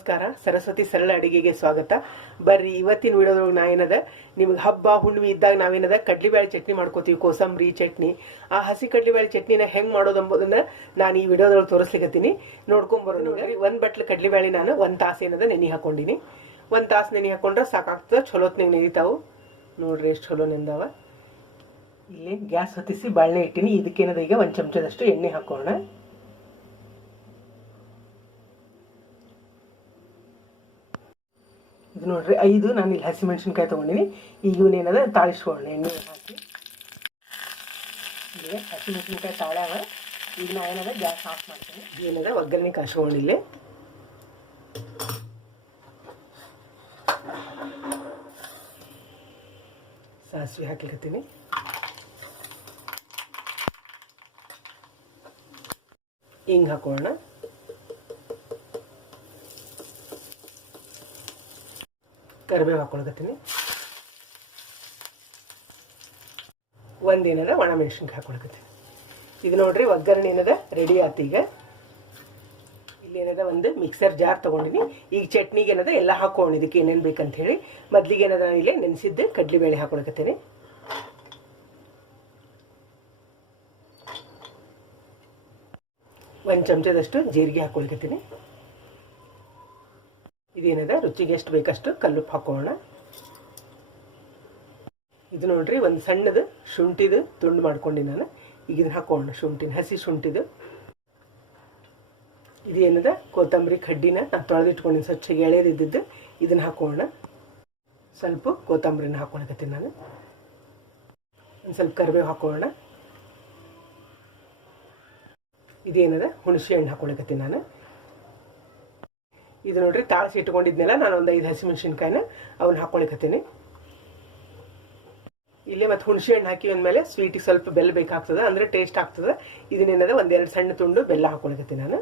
ನಮಸ್ಕಾರ. ಸರಸ್ವತಿ ಸರಳ ಅಡಿಗೆಗೆ ಸ್ವಾಗತ. ಬರ್ರಿ ಇವತ್ತಿನ ವಿಡಿಯೋದೊಳಗೆ ನಾ ಏನದ? ನಿಮ್ಗೆ ಹಬ್ಬ ಹುಣ್ಣಿಮೆ ಇದ್ದಾಗ ನಾವೇನದ? ಕಡ್ಲಿಬ್ಯಾಳೆ ಚಟ್ನಿ ಮಾಡ್ಕೋತೀವಿ ಕೋಸಂಬರಿ ಚಟ್ನಿ. ಆ ಹಸಿ ಕಡ್ಲಿಬ್ಯಾಳೆ ಚಟ್ನಿನ ಹೆಂಗ್ ಮಾಡೋದು ಅಂಬೋದನ್ನ ನಾನು ಈ ವಿಡಿಯೋದೊಳಗೆ ತೋರಿಸ್ಲಿಕತ್ತೀನಿ. ನೋಡ್ಕೊಂಬರೋ ನೋಡ್ರಿ. ಒಂದ್ ಬಟ್ಲು ಕಡ್ಲಿಬ್ಯಾಳೆ ನಾನು ಒಂದ್ ತಾಸು ಏನದ ನೆನೆ ಹಾಕೊಂಡಿನಿ. ಒಂದ್ ತಾಸು ನೆನೆ ಹಾಕೊಂಡ್ರೆ ಸಾಕಾಗ್ತದ ಚಲೋತ್ನಾಗ ನೆನಿತಾವು. ನೋಡ್ರಿ ಎಷ್ಟು ಚಲೋ ನೆಂದವ. ಇಲ್ಲಿ ಗ್ಯಾಸ್ ಹೊತ್ತಿಸಿ ಬಾಳೆ ಇಟ್ಟಿನಿ. ಇದಕ್ಕೇನದ ಈಗ? ಒಂದ್ ಚಮಚದಷ್ಟು ಎಣ್ಣೆ ಹಾಕೋಣ. ಇದು ನೋಡ್ರಿ, ಐದು, ನಾನು ಇಲ್ಲಿ ಹಸಿಮೆಣ್ಸಿನ್ಕಾಯಿ ತೊಗೊಂಡಿನಿ. ಈಗ ಇವನೇನದ ತಾಳಿಸ್ಕೊಳ್ಳೋಣ ಎಣ್ಣೆ ಹಾಕಿ. ಇಲ್ಲಿ ಹಸಿಮೆಣ್ಸಿನ್ಕಾಯಿ ತಾಳ್ಯಾವ ಈಗ ನಾ ಏನದ? ಗ್ಯಾಸ್ ಆಫ್ ಮಾಡ್ತೀನಿ. ಏನದ? ಒಗ್ಗರಣೆ ಕಾಯಿಸ್ಕೊಂಡಿಲ್ಲ ಸಾಸಿವೆ ಹಾಕ್ಲಿಕತ್ತೀನಿ. ಹಿಂಗೆ ಹಾಕೋಣ. ಕರಿಬೇವು ಹಾಕೊಳಕತ್ತೀನಿ ಒಂದೇನದ ಒಣ ಮೆಣಸಿನ್ಕಾಯಿ ಹಾಕೊಳಕತ್ತೀನಿ ಇದು ನೋಡ್ರಿ ಒಗ್ಗರಣೆ ಏನದ? ರೆಡಿ ಆತು ಈಗ. ಇಲ್ಲಿ ಏನದ? ಒಂದು ಮಿಕ್ಸರ್ ಜಾರ್ ತಗೊಂಡಿನಿ. ಈಗ ಚಟ್ನಿಗೆ ಏನದ? ಎಲ್ಲ ಹಾಕೋಣ ಇದಕ್ಕೆ ಏನೇನು ಬೇಕಂತ ಹೇಳಿ ಮೊದ್ಲಿಗೆ ಏನದ? ನಾನು ಇಲ್ಲಿ ನೆನೆಸಿದ್ದೆ ಕಡ್ಲಿಬೇಳೆ ಹಾಕೊಳಕತ್ತೀನಿ ಒಂದು ಚಮಚದಷ್ಟು ಜೀರಿಗೆ ಹಾಕೊಳಕತ್ತೀನಿ ಇದೇನದ ರುಚಿಗೆ ಎಷ್ಟು ಬೇಕಷ್ಟು ಕಲ್ಲುಪ್ಪು ಹಾಕೋಣ. ಇದು ನೋಡ್ರಿ, ಒಂದು ಸಣ್ಣದು ಶುಂಠಿದು ತುಂಡು ಮಾಡ್ಕೊಂಡು ನಾನು. ಈಗ ಇದನ್ನ ಹಾಕೋಣ, ಶುಂಠಿನ, ಹಸಿ ಶುಂಠಿದು. ಇದೇನದ ಕೊತ್ತಂಬರಿ ಕಡ್ಡಿನ ನಾನು ತೊಳೆದಿಟ್ಕೊಂಡಿನಿ ಸ್ವಚ್ಛಗೆ ಎಳೆದಿದ್ದು ಇದನ್ನ ಹಾಕೋಣ. ಸ್ವಲ್ಪ ಕೊತ್ತಂಬರಿನ ಹಾಕೊಳಕತ್ತೀನಿ ನಾನು. ಒಂದು ಸ್ವಲ್ಪ ಕರಿಬೇವು ಹಾಕೋಣ. ಇದೇನದ, ಹುಣಸೆ ಹಣ್ಣು ಹಾಕೊಳಕತ್ತೀನಿ ನಾನು. ಇದು ನೋಡ್ರಿ ತಾಳ್ಸಿ ಇಟ್ಕೊಂಡಿದ್ನೆಲ್ಲ, ನಾನು ಒಂದು ಐದು ಹಸಿಮೆಣಸಿನ್ಕಾಯಿನ ಅವನ್ನ ಹಾಕೊಳಿಕತ್ತೀನಿ. ಇಲ್ಲೇ ಮತ್ತು ಹುಣಸೆ ಹಣ್ಣು ಹಾಕಿ ಅಂದಮೇಲೆ ಸ್ವೀಟಿಗೆ ಸ್ವಲ್ಪ ಬೆಲ್ಲ ಬೇಕಾಗ್ತದೆ, ಅಂದರೆ ಟೇಸ್ಟ್ ಆಗ್ತದೆ. ಇದನ್ನೇನದ ಒಂದೆರಡು ಸಣ್ಣ ತುಂಡು ಬೆಲ್ಲ ಹಾಕೊಳಕತ್ತೀನಿ ನಾನು.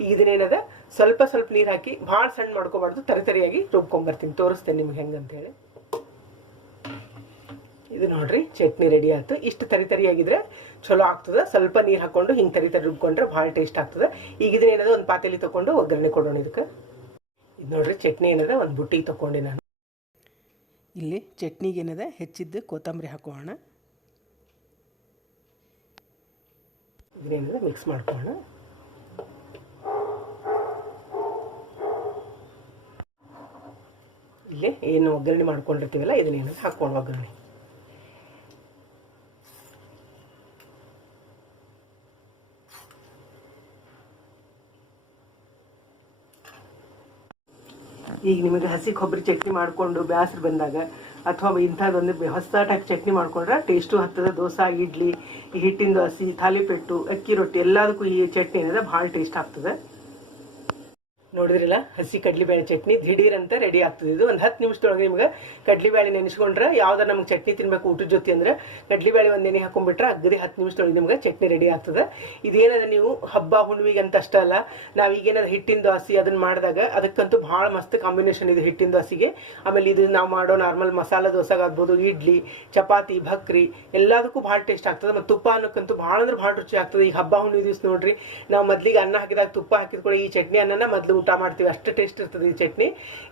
ಈಗ ಇದನ್ನೇನದ ಸ್ವಲ್ಪ ಸ್ವಲ್ಪ ನೀರು ಹಾಕಿ ಭಾಳ ಸಣ್ಣ ಮಾಡ್ಕೋಬಾರ್ದು ತರಿತರಿಯಾಗಿ ರುಬ್ಕೊಂಬರ್ತೀನಿ. ತೋರಿಸ್ತೇನೆ ನಿಮ್ಗೆ ಹೆಂಗಂತೇಳಿ ಇದು ನೋಡ್ರಿ ಚಟ್ನಿ ರೆಡಿ ಆಯ್ತು. ಇಷ್ಟು ತರಿ ತರಿಯಾಗಿದ್ರೆ ಚಲೋ ಆಗ್ತದೆ. ಸ್ವಲ್ಪ ನೀರು ಹಾಕ್ಕೊಂಡು ಹಿಂಗೆ ತರಿ ತರಿ ರುಬ್ಕೊಂಡ್ರೆ ಭಾಳ ಟೇಸ್ಟ್ ಆಗ್ತದೆ. ಈಗ ಇದನ್ನೇನದ ಒಂದು ಪಾತೇಲಿ ತೊಗೊಂಡು ಒಗ್ಗರಣೆ ಕೊಡೋಣ ಇದಕ್ಕೆ. ಇದು ನೋಡ್ರಿ ಚಟ್ನಿ ಏನಿದೆ? ಒಂದು ಬುಟ್ಟಿಗೆ ತಗೊಂಡೆ ನಾನು. ಇಲ್ಲಿ ಚಟ್ನಿಗೆ ಏನಿದೆ? ಹೆಚ್ಚಿದ್ದು ಕೊತ್ತಂಬರಿ ಹಾಕೋಣ. ಇದ್ರೇನಿದೆ ಮಿಕ್ಸ್ ಮಾಡ್ಕೋಣ. ಇಲ್ಲಿ ಏನು ಒಗ್ಗರಣೆ ಮಾಡ್ಕೊಂಡಿರ್ತೀವಲ್ಲ ಇದನ್ನೇನಿದೆ ಹಾಕೊಂಡು ಒಗ್ಗರಣೆ. ಈಗ ನಿಮಗೆ ಹಸಿ ಕೊಬ್ಬರಿ ಚಟ್ನಿ ಮಾಡಿಕೊಂಡು ಬೇಸರು ಬಂದಾಗ ಅಥವಾ ಇಂಥದ್ದೊಂದು ಹೊಸ ಟೈಪ್ ಚಟ್ನಿ ಮಾಡ್ಕೊಂಡ್ರೆ ಟೇಸ್ಟು ಹತ್ತದ. ದೋಸೆ, ಇಡ್ಲಿ, ಈ ಹಿಟ್ಟಿನ ಹಸಿ, ಥಾಲಿಪೆಟ್ಟು, ಅಕ್ಕಿ ರೊಟ್ಟಿ ಎಲ್ಲದಕ್ಕೂ ಈ ಚಟ್ನಿ ಏನಿದೆ ಭಾಳ ಟೇಸ್ಟ್ ಆಗ್ತದೆ. ನೋಡಿದ್ರಲ್ಲ? ಹಸಿ ಕಡ್ಲಿಬೇಳೆ ಚಟ್ನಿ ದಿಢೀರ್ ಅಂತ ರೆಡಿ ಆಗ್ತದೆ. ಇದು ಒಂದು ಹತ್ತು ನಿಮಿಷದೊಳಗೆ ನಿಮ್ಗೆ ಕಡ್ಲಿಬೇಳೆ ನೆನೆಸ್ಕೊಂಡ್ರೆ ಯಾವ್ದಾರ ನಮ್ಗೆ ಚಟ್ನಿ ತಿನ್ಬೇಕು ಊಟದ ಜೊತೆ ಅಂದ್ರೆ ಕಡ್ಲಿಬೇಳೆ ಒಂದು ನೆನೆ ಹಾಕೊಂಡ್ಬಿಟ್ರೆ ಅಗದಿ ಹತ್ತು ನಿಮಿಷದೊಳಗೆ ನಿಮ್ಗೆ ಚಟ್ನಿ ರೆಡಿ ಆಗ್ತದೆ. ಇದೇನದ ನೀವು ಹಬ್ಬ ಹುಣ್ಣಿಮೆಗೆ ಅಂತ ಅಷ್ಟೇ ಅಲ್ಲ, ನಾವು ಹಿಟ್ಟಿನ ದೋಸೆ ಅದನ್ನ ಮಾಡಿದಾಗ ಅದಕ್ಕಂತೂ ಭಾಳ ಮಸ್ತ್ ಕಾಂಬಿನೇಷನ್ ಇದು ಹಿಟ್ಟಿನ ದೋಸೆಗೆ ಆಮೇಲೆ ಇದು ನಾವು ಮಾಡೋ ನಾರ್ಮಲ್ ಮಸಾಲೆ ದೋಸೆಗೆ ಆಗ್ಬೋದು, ಇಡ್ಲಿ, ಚಪಾತಿ, ಭಕ್ರಿ ಎಲ್ಲದಕ್ಕೂ ಭಾಳ ಟೇಸ್ಟ್ ಆಗ್ತದೆ. ಮತ್ತು ತುಪ್ಪ ಅನ್ನೋಕ್ಕಂತೂ ಭಾಳ ಅಂದ್ರೆ ಭಾಳ ರುಚಿ ಆಗ್ತದೆ. ಈ ಹಬ್ಬ ಹುಣ್ಣಿ ದಿವಸ ನೋಡ್ರಿ, ನಾವು ಮೊದ್ಲಿಗೆ ಅನ್ನ ಹಾಕಿದಾಗ ತುಪ್ಪ ಹಾಕಿದ ಕೂಡ ಈ ಚಟ್ನಿ ಅನ್ನನ ಮೊದಲು ಊಟ ಮಾಡ್ತೀವಿ, ಅಷ್ಟು ಟೇಸ್ಟ್ ಇರ್ತದೆ ಈ ಚಟ್ನಿ.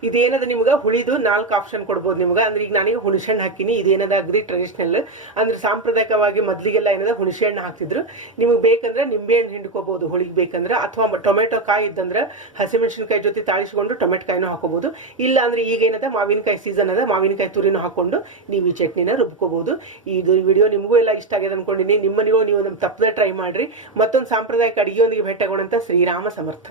ಇದೇನದ ನಿಮ್ಗೆ? ಹುಳಿದು ನಾಲ್ಕು ಆಪ್ಷನ್ ಕೊಡ್ಬೋದು ನಿಮ್ಗೆ. ಅಂದ್ರೆ ಈಗ ನಾನೀಗ ಹುಣಸೆ ಹಣ್ಣು ಹಾಕಿನಿ. ಇದೇನದ ಅಗ್ರಿ ಟ್ರೆಡಿಷನಲ್ ಅಂದ್ರೆ ಸಾಂಪ್ರದಾಯಿಕವಾಗಿ ಮೊದ್ಲಿಗೆಲ್ಲ ಏನದ? ಹುಣಸೆ ಹಣ್ಣು ಹಾಕ್ತಿದ್ರು. ನಿಮಗೆ ಬೇಕಂದ್ರೆ ನಿಂಬೆ ಹಣ್ಣು ಹಿಂಡ್ಕೋಬಹುದು ಹುಳಿಗೆ ಬೇಕಂದ್ರೆ. ಅಥವಾ ಟೊಮೆಟೊ ಕಾಯಿ ಇದ್ದಂದ್ರೆ ಹಸಿಮೆಣಸಿನಕಾಯಿ ಜೊತೆ ತಾಳಿಸ್ಕೊಂಡು ಟೊಮೆಟೊ ಕಾಯಿನೂ ಹಾಕೋಬಹುದು ಇಲ್ಲ ಅಂದ್ರೆ ಈಗ ಏನದ? ಮಾವಿನಕಾಯಿ ಸೀಸನ್ ಅದ. ಮಾವಿನಕಾಯಿ ತುರಿನೂ ಹಾಕೊಂಡು ನೀವು ಈ ಚಟ್ನಿನ ರುಬ್ಕೋಬಹುದು ಇದು ವಿಡಿಯೋ ನಿಮಗೂ ಎಲ್ಲ ಇಷ್ಟ ಆಗಿದೆ ಅನ್ಕೊಂಡಿನಿ. ನಿಮ್ಮನಿಗೂ ನೀವು ನಮ್ಮ ತಪ್ಪದೆ ಟ್ರೈ ಮಾಡ್ರಿ. ಮತ್ತೊಂದು ಸಾಂಪ್ರದಾಯಿಕ ಅಡಿಗೆಯೊಂದಿಗೆ ಭೇಟಿಯಾಗೋಣಂತ ಶ್ರೀರಾಮ ಸಮರ್ಥ.